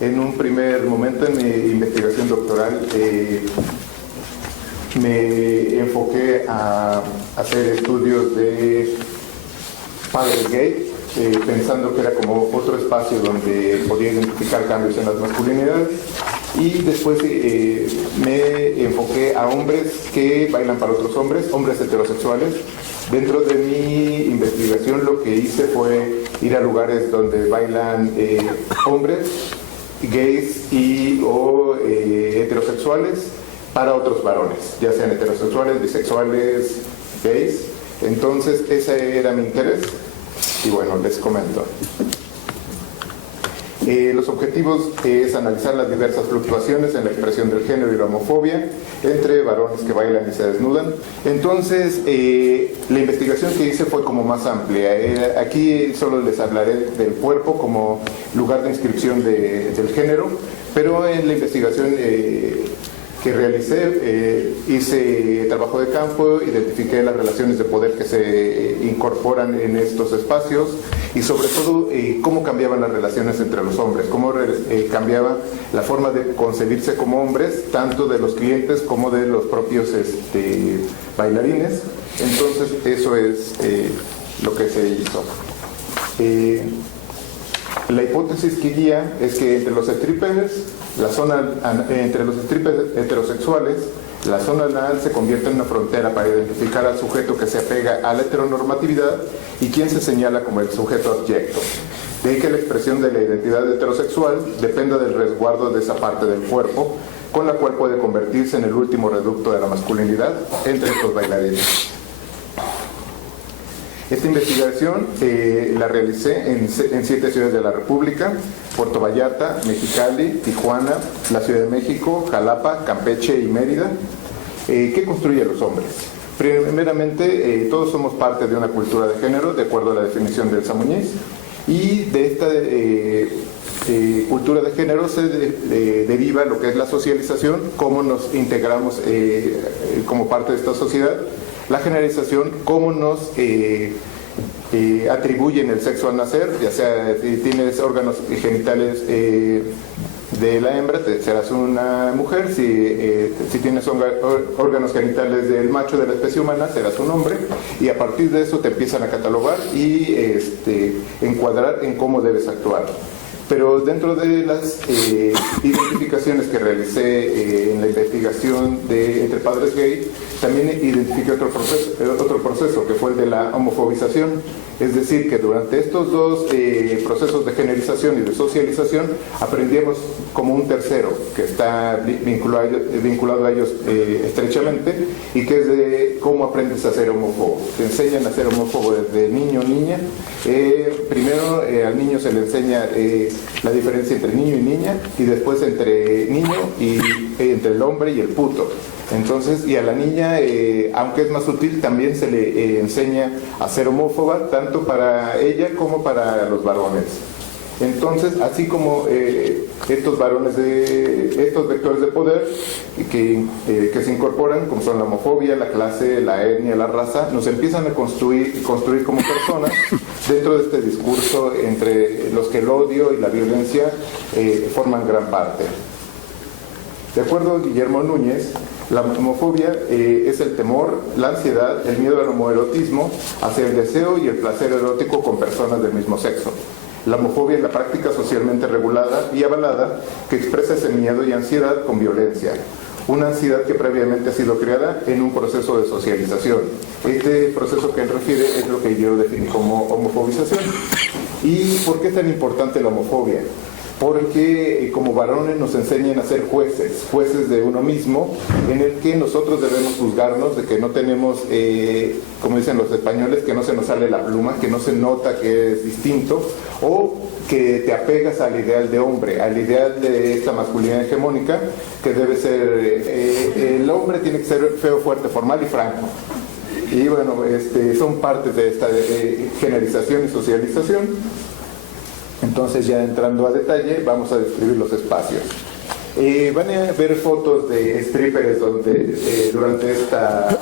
En un primer momento en mi investigación doctoral me enfoqué a hacer estudios de padres gay, pensando que era como otro espacio donde podía identificar cambios en las masculinidades, y después me enfoqué a hombres que bailan para otros hombres heterosexuales. Dentro de mi investigación lo que hice fue ir a lugares donde bailan hombres gays o heterosexuales para otros varones, ya sean heterosexuales, bisexuales, gays. Entonces ese era mi interés y bueno, les comento. Los objetivos es analizar las diversas fluctuaciones en la expresión del género y la homofobia entre varones que bailan y se desnudan. Entonces, la investigación que hice fue como más amplia. Aquí solo les hablaré del cuerpo como lugar de inscripción del género, pero en la investigación que realicé, hice trabajo de campo, identifiqué las relaciones de poder que se incorporan en estos espacios y sobre todo cómo cambiaban las relaciones entre los hombres, cómo cambiaba la forma de concebirse como hombres, tanto de los clientes como de los propios bailarines. Entonces eso es lo que se hizo. La hipótesis que guía es que entre los strippers heterosexuales, la zona anal se convierte en una frontera para identificar al sujeto que se apega a la heteronormatividad y quien se señala como el sujeto abyecto. De ahí que la expresión de la identidad heterosexual dependa del resguardo de esa parte del cuerpo, con la cual puede convertirse en el último reducto de la masculinidad entre estos bailarines. Esta investigación la realicé en 7 ciudades de la República: Puerto Vallarta, Mexicali, Tijuana, la Ciudad de México, Jalapa, Campeche y Mérida. ¿Qué construye a los hombres? Primeramente, todos somos parte de una cultura de género, de acuerdo a la definición del Samuñiz, y de esta cultura de género se deriva lo que es la socialización, cómo nos integramos como parte de esta sociedad, la generalización, cómo nos atribuyen el sexo al nacer, ya sea si tienes órganos genitales de la hembra, serás una mujer, si tienes órganos genitales del macho de la especie humana, serás un hombre, y a partir de eso te empiezan a catalogar y encuadrar en cómo debes actuar. Pero dentro de las identificaciones que realicé en la investigación entre padres gay, también identifiqué otro proceso que fue el de la homofobización. Es decir, que durante estos dos procesos de generalización y de socialización aprendíamos como un tercero que está vinculado a ellos estrechamente, y que es de cómo aprendes a ser homófobo. Te enseñan a ser homófobo desde niño o niña. Primero al niño se le enseña la diferencia entre niño y niña, y después entre niño y entre el hombre y el puto. Entonces, y a la niña, aunque es más sutil, también se le enseña a ser homófoba, tanto para ella como para los varones. Entonces, así como estos varones, estos vectores de poder que se incorporan, como son la homofobia, la clase, la etnia, la raza, nos empiezan a construir como personas dentro de este discurso entre los que el odio y la violencia forman gran parte. De acuerdo a Guillermo Núñez, la homofobia es el temor, la ansiedad, el miedo al homoerotismo, hacia el deseo y el placer erótico con personas del mismo sexo. La homofobia es la práctica socialmente regulada y avalada que expresa ese miedo y ansiedad con violencia. Una ansiedad que previamente ha sido creada en un proceso de socialización. Este proceso que él refiere es lo que yo definí como homofobización. ¿Y por qué es tan importante la homofobia? Porque como varones nos enseñan a ser jueces de uno mismo, en el que nosotros debemos juzgarnos de que no tenemos, como dicen los españoles, que no se nos sale la pluma, que no se nota que es distinto, o que te apegas al ideal de hombre, al ideal de esta masculinidad hegemónica, que debe ser, el hombre tiene que ser feo, fuerte, formal y franco. Y bueno, son partes de esta generalización y socialización. Entonces, ya entrando a detalle, vamos a describir los espacios. Van a ver fotos de strippers durante esta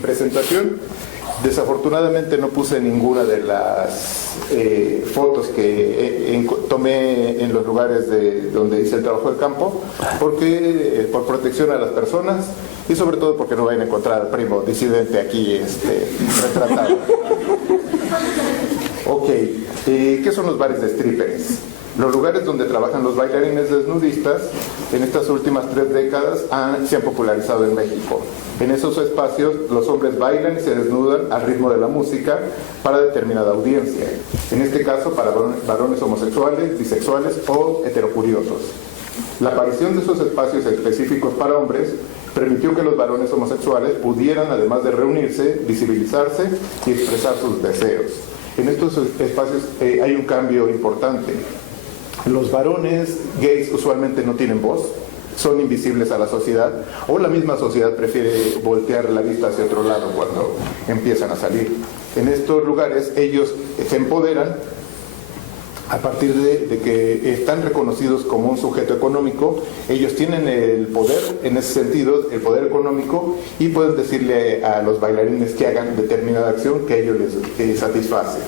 presentación. Desafortunadamente no puse ninguna de las fotos que tomé en los lugares donde hice el trabajo de campo, porque por protección a las personas y sobre todo porque no vayan a encontrar al primo disidente aquí retratado. Ok, ¿qué son los bares de strippers? Los lugares donde trabajan los bailarines desnudistas en estas últimas 3 décadas se han popularizado en México. En esos espacios los hombres bailan y se desnudan al ritmo de la música para determinada audiencia. En este caso para varones homosexuales, bisexuales o heterocuriosos. La aparición de esos espacios específicos para hombres permitió que los varones homosexuales pudieran, además de reunirse, visibilizarse y expresar sus deseos. En estos espacios hay un cambio importante. Los varones gays usualmente no tienen voz, son invisibles a la sociedad, o la misma sociedad prefiere voltear la vista hacia otro lado cuando empiezan a salir. En estos lugares ellos se empoderan a partir de que están reconocidos como un sujeto económico. Ellos tienen el poder, en ese sentido, el poder económico, y pueden decirle a los bailarines que hagan determinada acción que a ellos les satisface.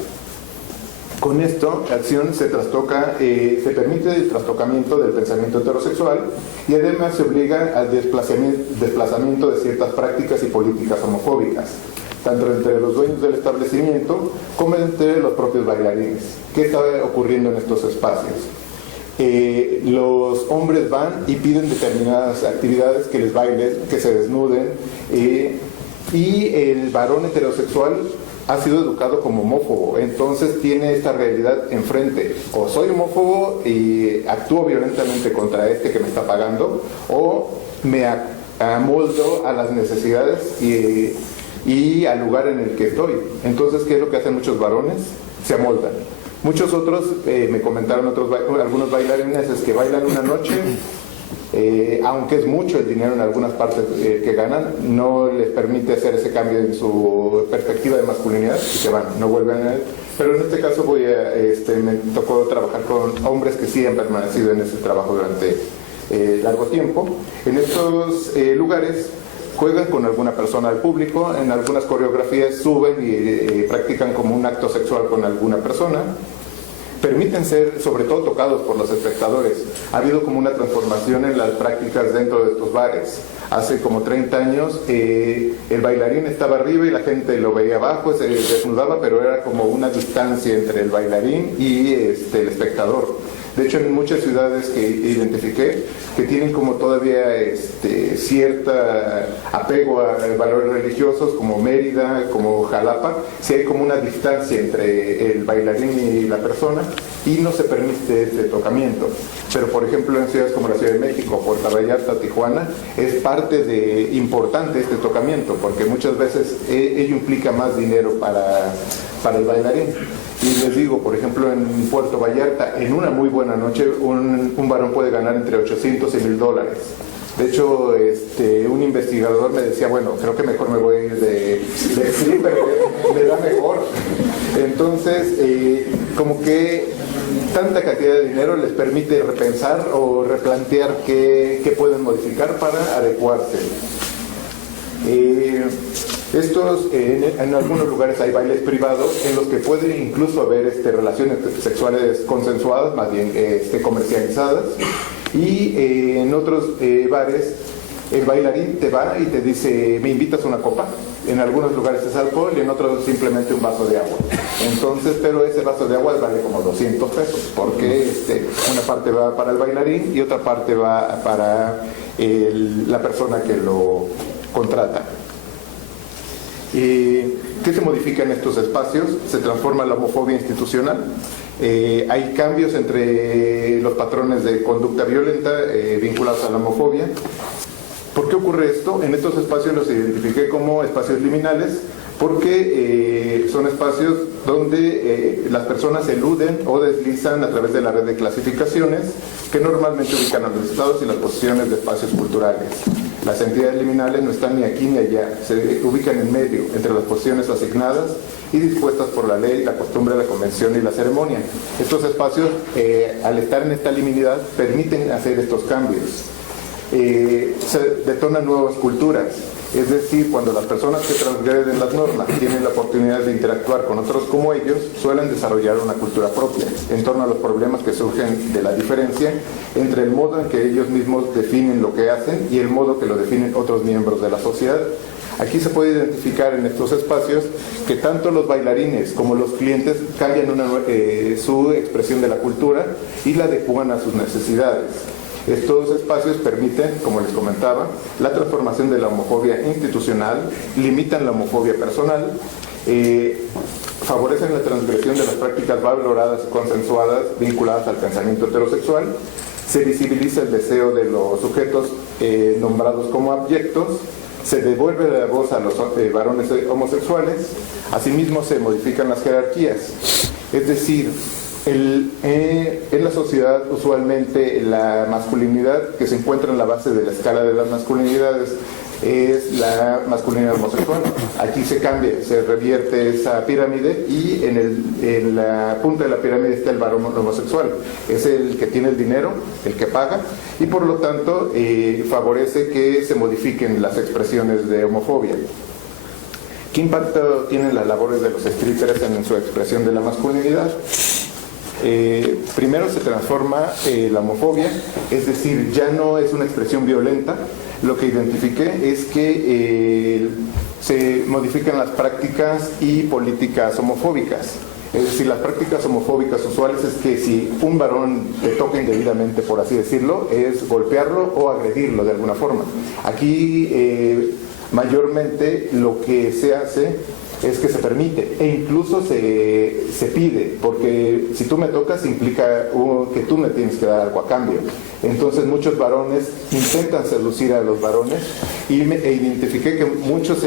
Con esto, la acción se permite el trastocamiento del pensamiento heterosexual y además se obliga al desplazamiento de ciertas prácticas y políticas homofóbicas, tanto entre los dueños del establecimiento como entre los propios bailarines. ¿Qué está ocurriendo en estos espacios? Los hombres van y piden determinadas actividades, que les bailen, que se desnuden, y el varón heterosexual ha sido educado como homófobo, entonces tiene esta realidad enfrente: o soy homófobo y actúo violentamente contra este que me está pagando, o me amoldo a las necesidades y al lugar en el que estoy. Entonces, ¿qué es lo que hacen muchos varones? Se amoldan. Muchos otros, me comentaron algunos bailarines, es que bailan una noche, aunque es mucho el dinero en algunas partes que ganan, no les permite hacer ese cambio en su perspectiva de masculinidad y se van, no vuelven a él. Pero en este caso me tocó trabajar con hombres que sí han permanecido en ese trabajo durante largo tiempo. En estos lugares juegan con alguna persona al público, en algunas coreografías suben y practican como un acto sexual con alguna persona. Permiten ser sobre todo tocados por los espectadores. Ha habido como una transformación en las prácticas dentro de estos bares. Hace como 30 años el bailarín estaba arriba y la gente lo veía abajo, se desnudaba, pero era como una distancia entre el bailarín y el espectador. De hecho, en muchas ciudades que identifiqué, que tienen como todavía cierta apego a valores religiosos, como Mérida, como Jalapa, sí hay como una distancia entre el bailarín y la persona, y no se permite este tocamiento. Pero, por ejemplo, en ciudades como la Ciudad de México, Puerto Vallarta, Tijuana, es parte importante este tocamiento, porque muchas veces ello implica más dinero para el bailarín. Y les digo, por ejemplo, en Puerto Vallarta, en una muy buena noche, un varón puede ganar entre $800 y $1,000. De hecho, un investigador me decía, bueno, creo que mejor me voy de stripper, me da mejor. Entonces, como que tanta cantidad de dinero les permite repensar o replantear qué pueden modificar para adecuarse. En algunos lugares hay bailes privados en los que puede incluso haber relaciones sexuales consensuadas, más bien comercializadas, y en otros bares el bailarín te va y te dice, ¿me invitas una copa? En algunos lugares es alcohol y en otros simplemente un vaso de agua. Entonces, pero ese vaso de agua vale como $200, porque una parte va para el bailarín y otra parte va para la persona que lo contrata. ¿Qué se modifica en estos espacios? Se transforma la homofobia institucional. Hay cambios entre los patrones de conducta violenta vinculados a la homofobia. ¿Por qué ocurre esto? En estos espacios los identifiqué como espacios liminales, porque son espacios donde las personas eluden o deslizan a través de la red de clasificaciones que normalmente ubican a los estados y las posiciones de espacios culturales. Las entidades liminales no están ni aquí ni allá, se ubican en medio, entre las posiciones asignadas y dispuestas por la ley, la costumbre, la convención y la ceremonia. Estos espacios, al estar en esta liminalidad, permiten hacer estos cambios. Se detonan nuevas culturas. Es decir, cuando las personas que transgreden las normas tienen la oportunidad de interactuar con otros como ellos, suelen desarrollar una cultura propia en torno a los problemas que surgen de la diferencia entre el modo en que ellos mismos definen lo que hacen y el modo que lo definen otros miembros de la sociedad. Aquí se puede identificar en estos espacios que tanto los bailarines como los clientes cambian su expresión de la cultura y la adecuan a sus necesidades. Estos espacios permiten, como les comentaba, la transformación de la homofobia institucional, limitan la homofobia personal, favorecen la transgresión de las prácticas valoradas y consensuadas vinculadas al pensamiento heterosexual, se visibiliza el deseo de los sujetos nombrados como abyectos, se devuelve la voz a los varones homosexuales, asimismo se modifican las jerarquías. Es decir, en la sociedad usualmente la masculinidad que se encuentra en la base de la escala de las masculinidades es la masculinidad homosexual. Aquí se cambia, se revierte esa pirámide y en la punta de la pirámide está el varón homosexual. Es el que tiene el dinero, el que paga, y por lo tanto favorece que se modifiquen las expresiones de homofobia. ¿Qué impacto tienen las labores de los strippers en su expresión de la masculinidad? Primero se transforma la homofobia, es decir, ya no es una expresión violenta. Lo que identifiqué es que se modifican las prácticas y políticas homofóbicas. Es decir, las prácticas homofóbicas usuales es que si un varón te toca indebidamente, por así decirlo, es golpearlo o agredirlo de alguna forma. Aquí mayormente lo que se hace es que se permite e incluso se pide, porque si tú me tocas implica que tú me tienes que dar algo a cambio. Entonces muchos varones intentan seducir a los varones e identifiqué que muchos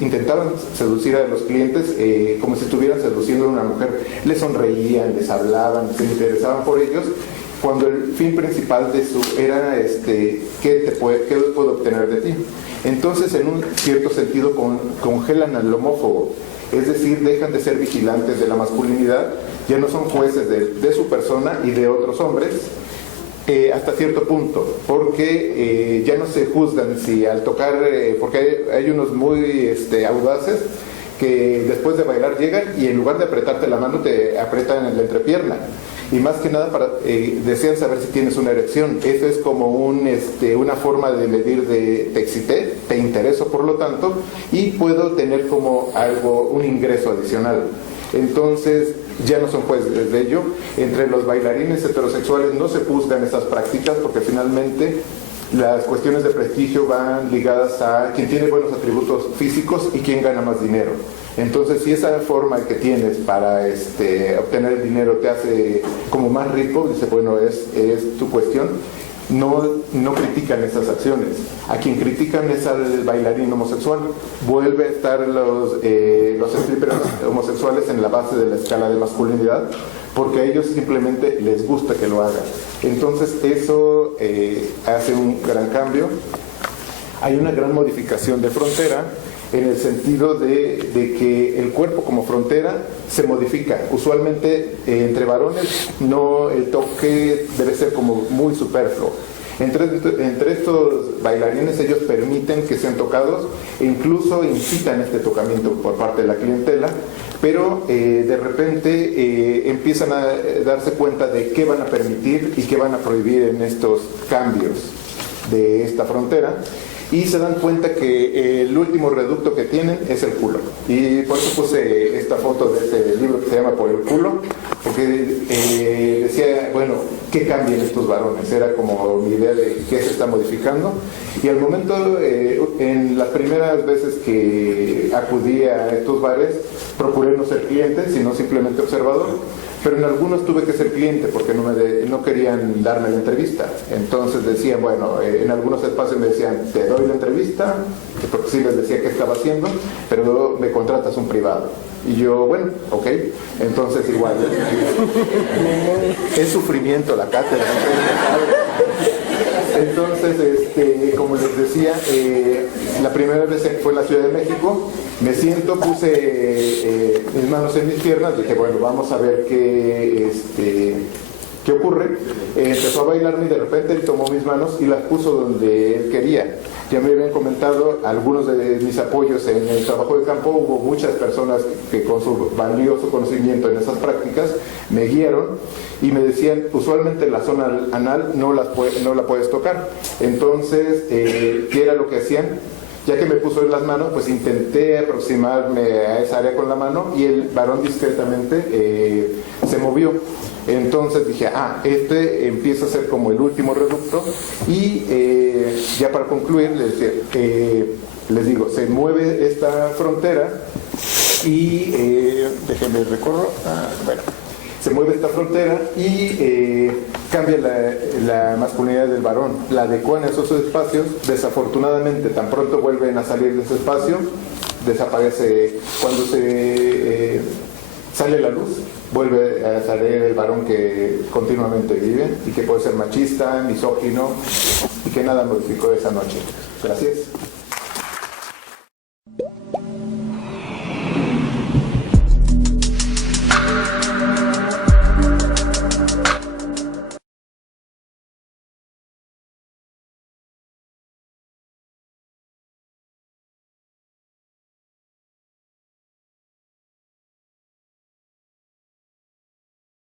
intentaban seducir a los clientes como si estuvieran seduciendo a una mujer. Les sonreían, les hablaban, se interesaban por ellos, cuando el fin principal de era ¿qué puedo obtener de ti? Entonces, en un cierto sentido, congelan al homófobo, es decir, dejan de ser vigilantes de la masculinidad, ya no son jueces de su persona y de otros hombres, hasta cierto punto, porque ya no se juzgan si al tocar, porque hay unos muy audaces que después de bailar llegan y en lugar de apretarte la mano te aprietan en la entrepierna. Y más que nada desean saber si tienes una erección. Eso es como una forma de medir te excité, te intereso por lo tanto, y puedo tener como un ingreso adicional. Entonces ya no son jueces de ello. Entre los bailarines heterosexuales no se juzgan esas prácticas porque finalmente las cuestiones de prestigio van ligadas a quién tiene buenos atributos físicos y quién gana más dinero. Entonces, si esa forma que tienes para obtener el dinero te hace como más rico, dice, bueno, es tu cuestión, no critican esas acciones. A quien critican es al bailarín homosexual. Vuelve a estar los strippers homosexuales en la base de la escala de masculinidad, porque a ellos simplemente les gusta que lo hagan. Entonces eso hace un gran cambio. Hay una gran modificación de frontera en el sentido de que el cuerpo como frontera se modifica. Usualmente entre varones el toque debe ser como muy superfluo. Entre estos bailarines ellos permiten que sean tocados e incluso incitan este tocamiento por parte de la clientela, pero de repente empiezan a darse cuenta de qué van a permitir y qué van a prohibir en estos cambios de esta frontera, y se dan cuenta que el último reducto que tienen es el culo. Y por eso puse esta foto de este libro que se llama Por el culo, porque decía, bueno, ¿qué cambian estos varones? Era como mi idea de qué se está modificando. Y al momento, en las primeras veces que acudí a estos bares, procuré no ser cliente, sino simplemente observador. Pero en algunos tuve que ser cliente porque no querían darme la entrevista. Entonces decían, bueno, en algunos espacios me decían, te doy la entrevista, porque sí les decía qué estaba haciendo, pero me contratas un privado. Y yo, bueno, ok, entonces igual. Es sufrimiento la cátedra. Entonces, como les decía, la primera vez fue en la Ciudad de México. Me siento, puse mis manos en mis piernas, dije, bueno, vamos a ver ¿Qué ocurre? Empezó a bailarme y de repente él tomó mis manos y las puso donde él quería. Ya me habían comentado algunos de mis apoyos en el trabajo de campo. Hubo muchas personas que con su valioso conocimiento en esas prácticas me guiaron y me decían, usualmente la zona anal no la puedes tocar. Entonces, ¿qué era lo que hacían? Ya que me puso en las manos, pues intenté aproximarme a esa área con la mano y el varón discretamente se movió. Entonces dije, este empieza a ser como el último reducto y ya para concluir les digo, se mueve esta frontera y déjenme recorro, bueno, se mueve esta frontera y cambia la masculinidad del varón, la adecua en esos espacios. Desafortunadamente tan pronto vuelven a salir de ese espacio, desaparece cuando se sale la luz, vuelve a salir el varón que continuamente vive y que puede ser machista, misógino y que nada modificó esa noche. Gracias.